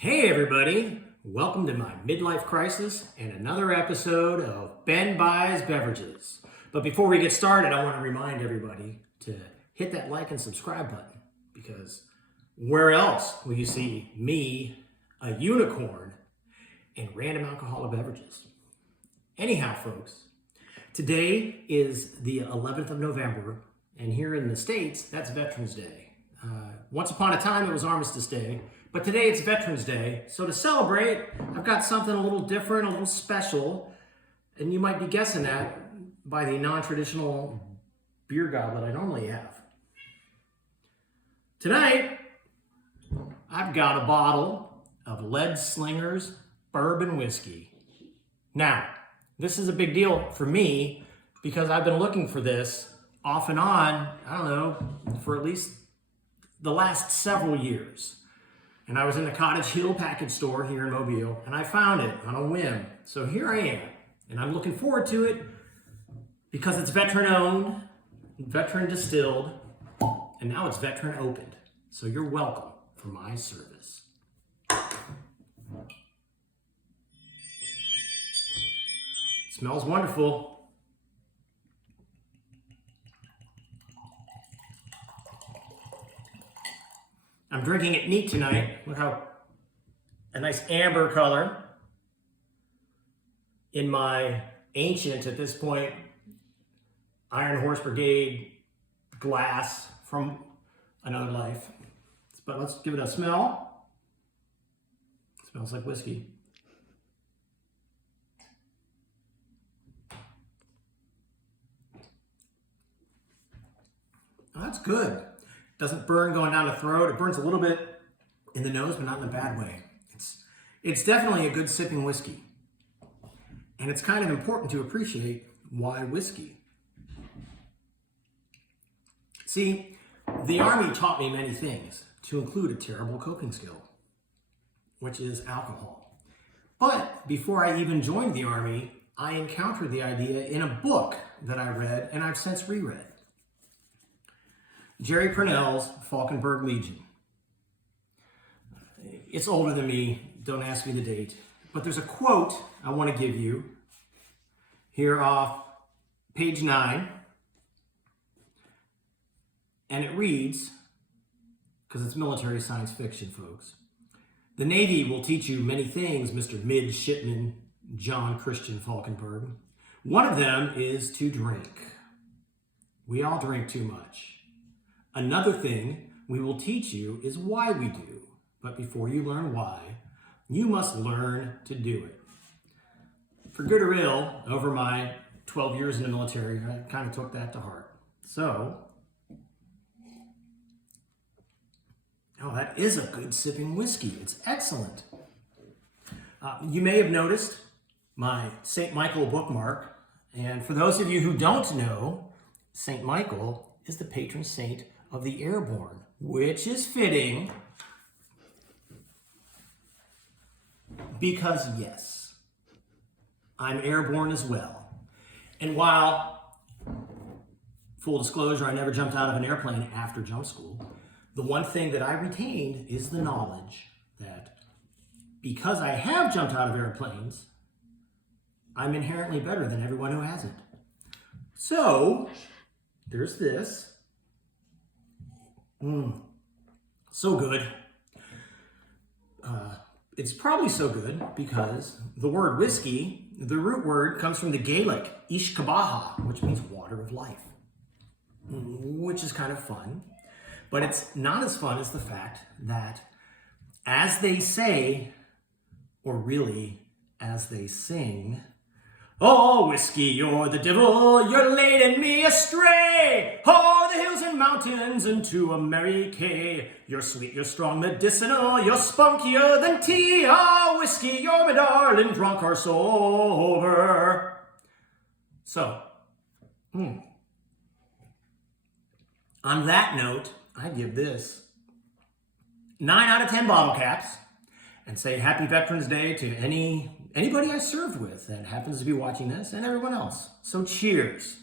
Hey everybody, welcome to my midlife crisis and another episode of Ben Buys Beverages. But before we get started, I want to remind everybody to hit that like and subscribe button, because where else will you see me, a unicorn, and random alcoholic beverages? Anyhow, folks, today is the 11th of November, and here in the States, that's Veterans Day. Once upon a time, it was Armistice Day, but today it's Veterans Day. So to celebrate, I've got something a little different, a little special, and you might be guessing that by the non-traditional beer goblet I normally have. Tonight, I've got a bottle of Leadslingers Bourbon Whiskey. Now, this is a big deal for me because I've been looking for this off and on, I don't know, for at least the last several years. And I was in the Cottage Hill package store here in Mobile, and I found it on a whim. So here I am, and I'm looking forward to it because it's veteran owned, veteran distilled, and now it's veteran opened. So you're welcome for my service. It smells wonderful. I'm drinking it neat tonight. Look how a nice amber color in my ancient, at this point, Iron Horse Brigade glass from another life. But let's give it a smell. It smells like whiskey. Oh, that's good. Doesn't burn going down the throat. It burns a little bit in the nose, but not in a bad way. It's definitely a good sipping whiskey. And it's kind of important to appreciate why whiskey. See, the Army taught me many things, to include a terrible coping skill, which is alcohol. But before I even joined the Army, I encountered the idea in a book that I read and I've since reread. Jerry Purnell's Falkenberg Legion. It's older than me, don't ask me the date, but there's a quote I want to give you here off page 9, and it reads, because it's military science fiction, folks, "The Navy will teach you many things, Mr. Midshipman John Christian Falkenberg. One of them is to drink. We all drink too much. Another thing we will teach you is why we do. But before you learn why, you must learn to do it." For good or ill, over my 12 years in the military, I kind of took that to heart. So, that is a good sipping whiskey. It's excellent. You may have noticed my St. Michael bookmark. And for those of you who don't know, St. Michael is the patron saint of the airborne, which is fitting because, yes, I'm airborne as well. And while, full disclosure, I never jumped out of an airplane after jump school, the one thing that I retained is the knowledge that because I have jumped out of airplanes, I'm inherently better than everyone who hasn't. So, there's this. So good. It's probably so good because the word whiskey, the root word, comes from the Gaelic Ishkabaha, which means water of life, which is kind of fun. But it's not as fun as the fact that, as they say, or really as they sing, "Oh, whiskey, you're the devil, you're leading me astray. Oh, the hills and mountains into a merry K. You're sweet, you're strong, medicinal, you're spunkier than tea. Oh, whiskey, you're my darling, drunk or sober." So, on that note, I give this 9 out of 10 bottle caps and say Happy Veterans Day to anybody I served with that happens to be watching this and everyone else. So cheers.